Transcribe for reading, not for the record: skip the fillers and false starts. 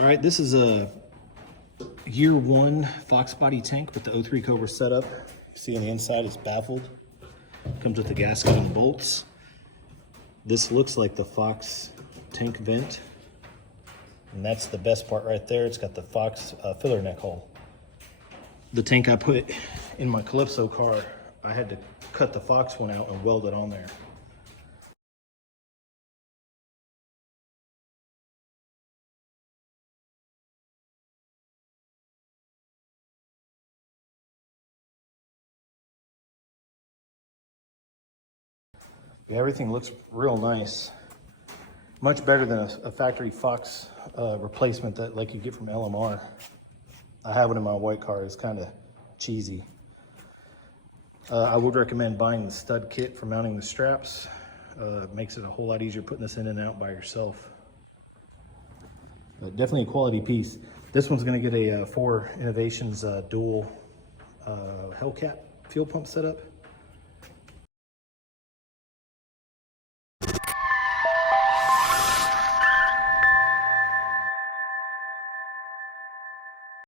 All right, this is a year one Foxbody tank with the 03 Cobra setup. See on the inside it's baffled. Comes with the gasket and bolts. This looks like the Fox tank vent. And that's the best part right there. It's got the Fox filler neck hole. The tank I put in my Calypso car, I had to cut the Fox one out and weld it on there. Yeah, everything looks real nice. Much better than a factory Fox replacement that like you get from LMR. I have it in my white car. It's kind of cheesy. I would recommend buying the stud kit for mounting the straps. It makes it a whole lot easier putting this in and out by yourself. Definitely a quality piece. This one's going to get a 4 Innovations dual Hellcat fuel pump setup.